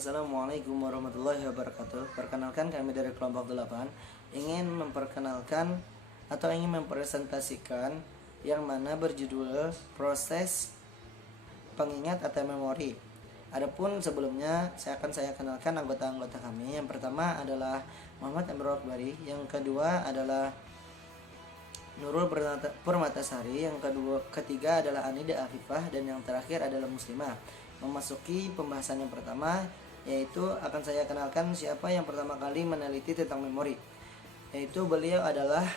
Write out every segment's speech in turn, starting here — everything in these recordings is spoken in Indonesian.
Assalamualaikum warahmatullahi wabarakatuh. Perkenalkan, kami dari kelompok 8 ingin memperkenalkan atau ingin mempresentasikan yang mana berjudul proses pengingat atau memori. Adapun sebelumnya saya kenalkan anggota-anggota kami. Yang pertama adalah Muhammad Emrul Akbari, yang kedua adalah Nurul Permatasari, yang ketiga adalah Anida Afifah, dan yang terakhir adalah Muslimah. Memasuki pembahasan yang pertama, yaitu akan saya kenalkan siapa yang pertama kali meneliti tentang memori. Yaitu beliau adalah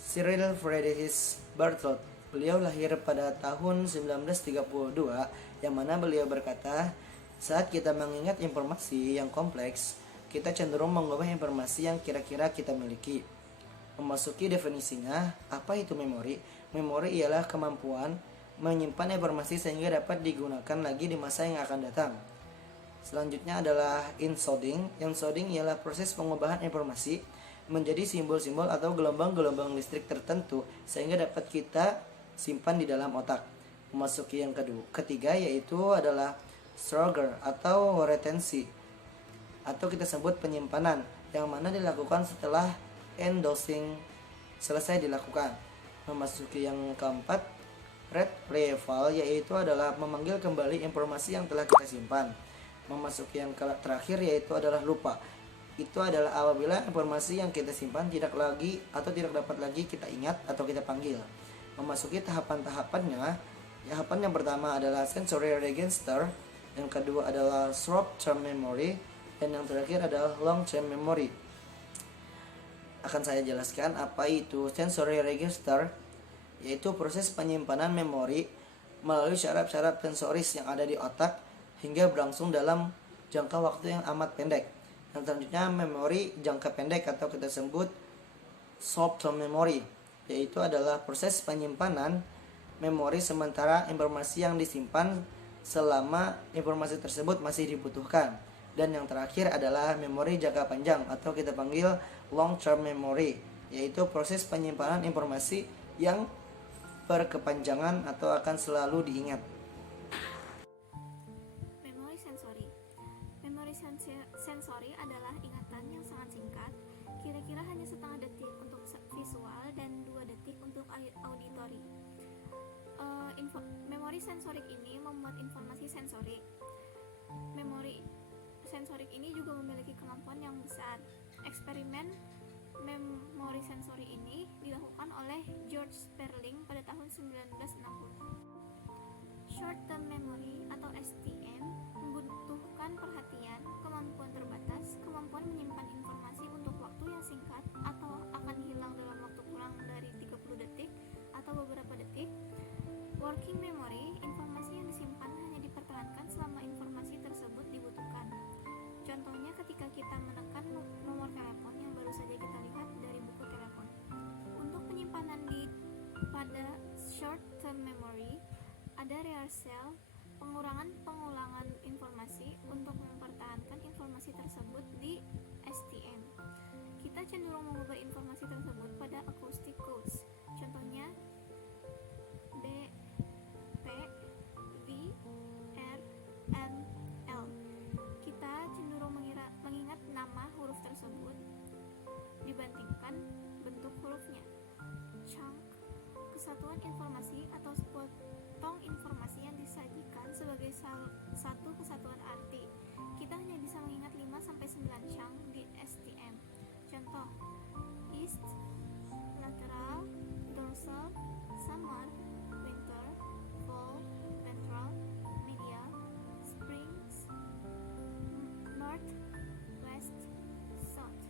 Cyril Friedrich Bartholdt. Beliau lahir pada tahun 1932, yang mana beliau berkata, saat kita mengingat informasi yang kompleks, kita cenderung mengubah informasi yang kira-kira kita miliki. Memasuki definisinya, apa itu memori? Memori ialah kemampuan menyimpan informasi sehingga dapat digunakan lagi di masa yang akan datang. Selanjutnya adalah encoding. Encoding ialah proses pengubahan informasi menjadi simbol-simbol atau gelombang-gelombang listrik tertentu sehingga dapat kita simpan di dalam otak. Memasuki yang ketiga yaitu adalah storage atau retensi, atau kita sebut penyimpanan, yang mana dilakukan setelah endorsing selesai dilakukan. Memasuki yang keempat, retrieval, yaitu adalah memanggil kembali informasi yang telah kita simpan. Memasuki yang terakhir yaitu adalah lupa. Itu adalah apabila informasi yang kita simpan tidak lagi atau tidak dapat lagi kita ingat atau kita panggil. Memasuki tahapan-tahapannya, tahapan yang pertama adalah sensory register, yang kedua adalah short term memory, dan yang terakhir adalah long term memory. Akan saya jelaskan apa itu sensory register, yaitu proses penyimpanan memori melalui syaraf-syaraf sensoris yang ada di otak hingga berlangsung dalam jangka waktu yang amat pendek. Yang selanjutnya memori jangka pendek atau kita sebut short term memory, yaitu adalah proses penyimpanan memori sementara informasi yang disimpan selama informasi tersebut masih dibutuhkan. Dan yang terakhir adalah memori jangka panjang atau kita panggil long term memory, yaitu proses penyimpanan informasi yang berkepanjangan atau akan selalu diingat. Memori sensori. Memori sensori adalah ingatan yang sangat singkat, kira-kira hanya setengah detik untuk visual dan 2 detik untuk auditori. Memori sensorik ini membuat informasi sensorik. Memori sensorik ini juga memiliki kemampuan yang besar. Eksperimen memori sensori ini dilakukan oleh George Sperling pada tahun 1960. Short term memory atau STM membutuhkan perhatian, kemampuan terbatas, kemampuan menyimpan informasi untuk waktu yang singkat atau akan hilang dalam waktu kurang dari 30 detik atau beberapa detik. Working memory, informasi yang disimpan hanya dipertahankan selama informasi tersebut dibutuhkan. Contohnya ketika kita menekan nomor telepon yang baru saja kita lihat dari buku telepon. Untuk penyimpanan pada short term memory, ada rehearsal, pengulangan informasi untuk mempertahankan informasi tersebut di STM. Kita cenderung mengubah informasi tersebut pada acoustic codes. Contohnya B, P, V, R, N, L. Kita cenderung mengingat nama huruf tersebut dibandingkan bentuk hurufnya. Chunk, kesatuan informasi atau sepotong informasi yang disajikan sebagai satu kesatuan arti. Kita hanya bisa mengingat 5-9 chunk di STM. Contoh, east, lateral, dorsal, summer, winter, fall, ventral, medial, springs, north, west, south.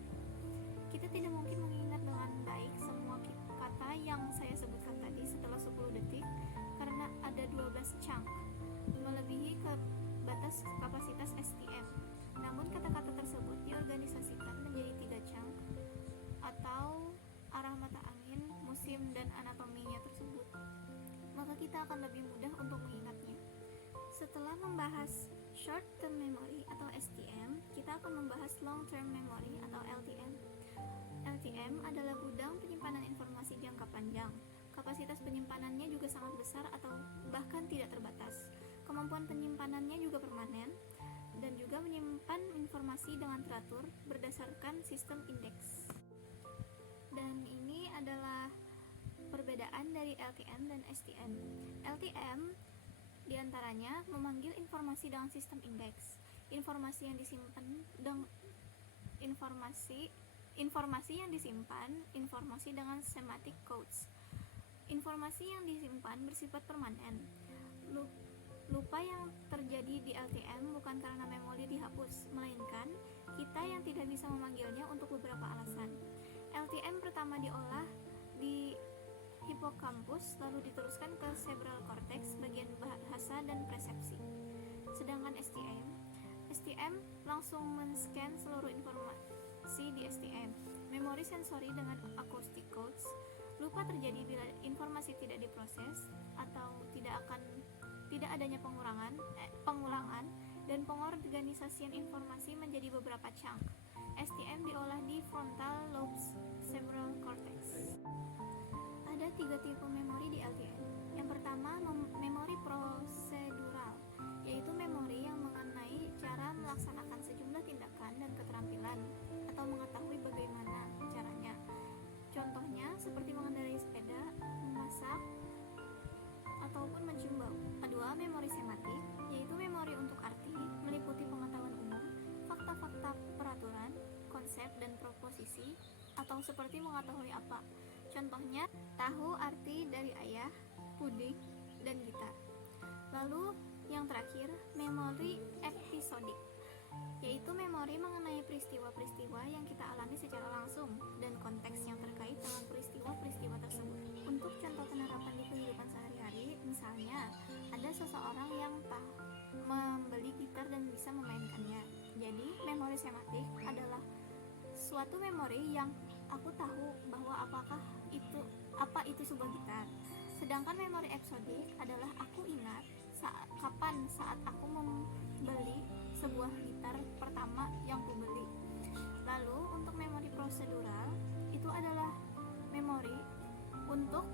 Kita tidak mungkin mengingat dengan baik semua kata yang saya sebutkan tadi setelah 10 detik karena ada 12 chunk, melebihi batas kapasitas STM. Namun kata-kata tersebut diorganisasikan menjadi 3 chunk atau arah mata angin, musim, dan anatominya tersebut. Maka kita akan lebih mudah untuk mengingatnya. Setelah membahas short term memory atau STM, kita akan membahas long term memory atau LTM. LTM adalah gudang penyimpanan informasi jangka panjang. Kapasitas penyimpanannya juga sangat besar atau bahkan tidak terbatas. Kemampuan penyimpanannya juga permanen dan juga menyimpan informasi dengan teratur berdasarkan sistem indeks. Dan ini adalah perbedaan dari LTM dan STM. LTM diantaranya memanggil informasi dengan sistem indeks. Informasi yang disimpan informasi dengan semantic codes. Informasi yang disimpan bersifat permanen. Lupa yang terjadi di LTM bukan karena memori dihapus, melainkan kita yang tidak bisa memanggilnya untuk beberapa alasan. LTM pertama diolah di hipokampus, lalu diteruskan ke cerebral cortex bagian bahasa dan persepsi. Sedangkan STM langsung men-scan seluruh informasi di STM. Memori sensori dengan acoustic codes. Lupa terjadi bila informasi tidak diproses atau tidak adanya pengulangan dan pengorganisasian informasi menjadi beberapa chunk. STM diolah di frontal lobes cerebral cortex. Ada 3 tipe memori di LTM. Yang pertama, memori prosedural, yaitu memori yang mengenai cara melaksanakan sejumlah tindakan dan keterampilan atau mengetahui bagaimana caranya. Contohnya seperti mengendarai sepeda, memasak, ataupun mencium bau. Kedua, memori semantik, yaitu memori untuk arti, meliputi pengetahuan umum, fakta-fakta peraturan, konsep dan proposisi, atau seperti mengetahui apa. Contohnya, tahu arti dari ayah, puding, dan gitar. Lalu, yang terakhir, memori episodik, yaitu memori mengenai peristiwa-peristiwa yang kita alami secara langsung dan konteks yang terkait dengan peristiwa-peristiwa tersebut. Untuk contoh penerapan di kehidupan sehari-hari, misalnya, ada seseorang yang membeli gitar dan bisa memainkannya. Jadi, memori semantik adalah suatu memori yang aku tahu bahwa apa itu sebuah gitar. Sedangkan memori episodik adalah aku ingat kapan saat aku membeli sebuah gitar pertama yang aku beli. Lalu untuk memori prosedural itu adalah memori untuk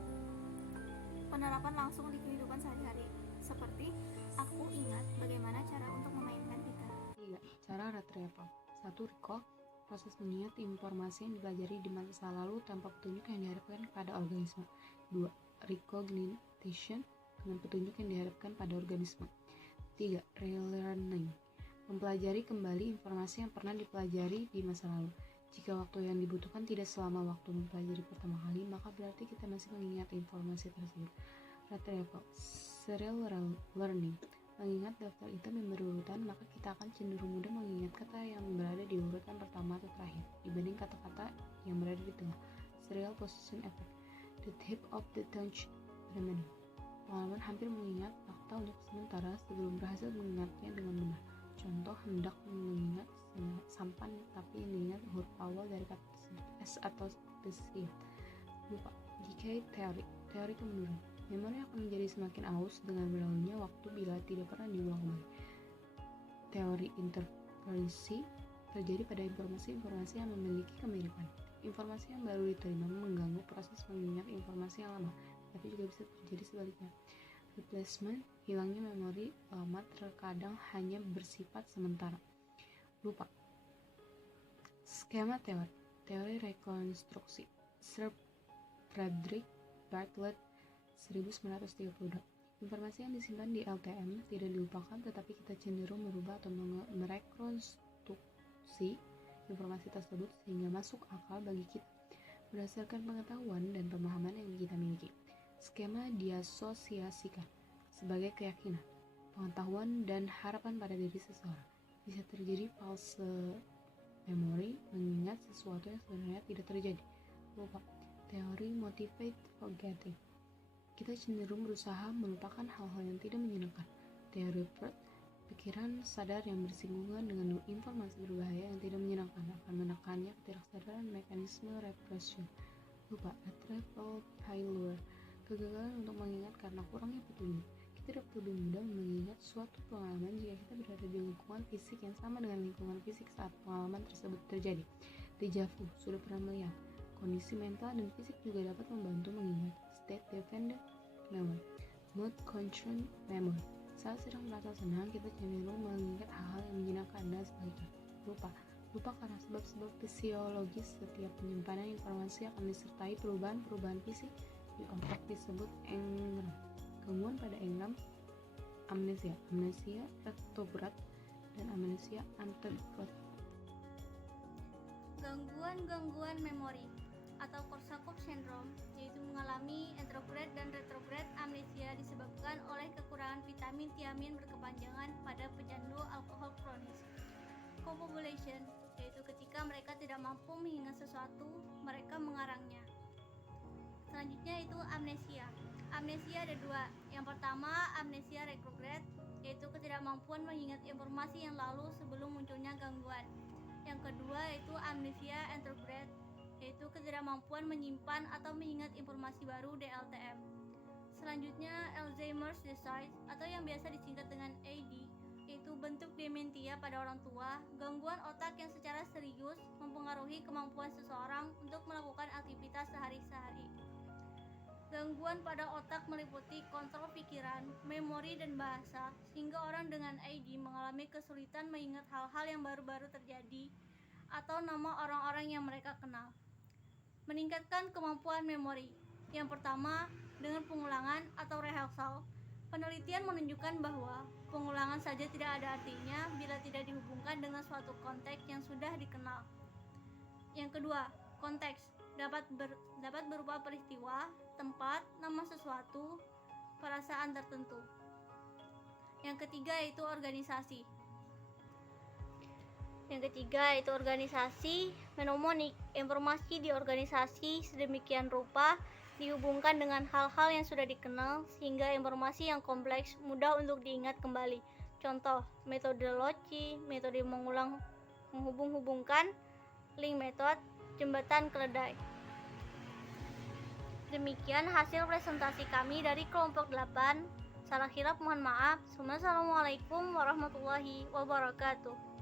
penerapan langsung di kehidupan sehari-hari. Seperti aku ingat bagaimana cara untuk memainkan gitar. 3. Cara retrieval. 1. Recall. Proses mengingat informasi yang dipelajari di masa lalu tanpa petunjuk yang diharapkan pada organisme. 2. Recognition dengan petunjuk yang diharapkan pada organisme. 3. Relearning. Mempelajari kembali informasi yang pernah dipelajari di masa lalu. Jika waktu yang dibutuhkan tidak selama waktu mempelajari pertama kali, maka berarti kita masih mengingat informasi tersebut. Retrieval. Serial learning. Mengingat daftar item yang berurutan, maka kita akan cenderung mudah mengingat kata yang berada di urutan pertama atau terakhir dibanding kata-kata yang berada di tengah. Serial position effect. The tip of the tongue remaining. Pengalaman hampir mengingat fakta untuk sementara sebelum berhasil mengingatnya dengan benar. Contoh, hendak mengingat sampan tapi mengingat huruf awal dari kata S atau tersebut. Lupa. Decay theory. Teori kemunduran. Memori akan menjadi semakin aus dengan berlalunya waktu bila tidak pernah diulang kembali. Teori interferensi terjadi pada informasi-informasi yang memiliki kemiripan. Informasi yang baru diterima mengganggu proses mengingat informasi yang lama, tapi juga bisa terjadi sebaliknya. Replacement, hilangnya memori lama terkadang hanya bersifat sementara. Lupa. Skema teori. Teori rekonstruksi. Sir Frederick Bartlett 1932. Informasi yang disimpan di LTM tidak dilupakan, tetapi kita cenderung merubah atau merekonstruksi informasi tersebut sehingga masuk akal bagi kita berdasarkan pengetahuan dan pemahaman yang kita miliki. Skema diasosiasikan sebagai keyakinan, pengetahuan, dan harapan pada diri seseorang. Bisa terjadi false memory, mengingat sesuatu yang sebenarnya tidak terjadi. Lupa. Teori motivate forgetting. Kita cenderung berusaha melupakan hal-hal yang tidak menyenangkan. Teori Freud, pikiran sadar yang bersinggungan dengan informasi berbahaya yang tidak menyenangkan akan menekannya ketidaksadaran mekanisme repression. Lupa. Retrieval failure. Kegagalan untuk mengingat karena kurangnya petunjuk. Kita dapat lebih mudah mengingat suatu pengalaman jika kita berada di lingkungan fisik yang sama dengan lingkungan fisik saat pengalaman tersebut terjadi. Deja vu, sudah pernah melihat. Kondisi mental dan fisik juga dapat membantu mengingat. State dependent memory. Mood constrained memory. Saat sedang merasa senang, kita cenderung mengingat hal-hal yang menyenangkan dan sebaliknya. Lupa karena sebab-sebab fisiologis setiap penyimpanan informasi akan disertai perubahan-perubahan fisik di otak disebut engram. Gangguan pada engram, amnesia retrograd, dan amnesia anterograd. Gangguan memori atau Korsakoff syndrome, yaitu mengalami anterograd dan retrograd amnesia disebabkan oleh kekurangan vitamin tiamin berkepanjangan pada pecandu alkohol kronis. Confabulation, yaitu ketika mereka tidak mampu mengingat sesuatu, mereka mengarangnya. Selanjutnya itu amnesia. Amnesia ada dua. Yang pertama, amnesia retrograd, yaitu ketidakmampuan mengingat informasi yang lalu sebelum munculnya gangguan. Yang kedua yaitu amnesia anterograd, yaitu ketidakmampuan menyimpan atau mengingat informasi baru DLTM. Selanjutnya Alzheimer's disease atau yang biasa disingkat dengan AD, yaitu bentuk dementia pada orang tua, gangguan otak yang secara serius mempengaruhi kemampuan seseorang untuk melakukan aktivitas sehari-hari. Gangguan pada otak meliputi kontrol pikiran, memori, dan bahasa, sehingga orang dengan AD mengalami kesulitan mengingat hal-hal yang baru-baru terjadi atau nama orang-orang yang mereka kenal. Meningkatkan kemampuan memori. Yang pertama, dengan pengulangan atau rehearsal. Penelitian menunjukkan bahwa pengulangan saja tidak ada artinya bila tidak dihubungkan dengan suatu konteks yang sudah dikenal. Yang kedua, konteks dapat berupa peristiwa, tempat, nama sesuatu, perasaan tertentu. Yang ketiga yaitu organisasi. Mnemonik. Informasi di organisasi sedemikian rupa dihubungkan dengan hal-hal yang sudah dikenal sehingga informasi yang kompleks mudah untuk diingat kembali. Contoh, metodologi, metode menghubung-hubungkan, link method, jembatan keledai. Demikian hasil presentasi kami dari kelompok 8. Salah hilaf mohon maaf. Wassalamualaikum warahmatullahi wabarakatuh.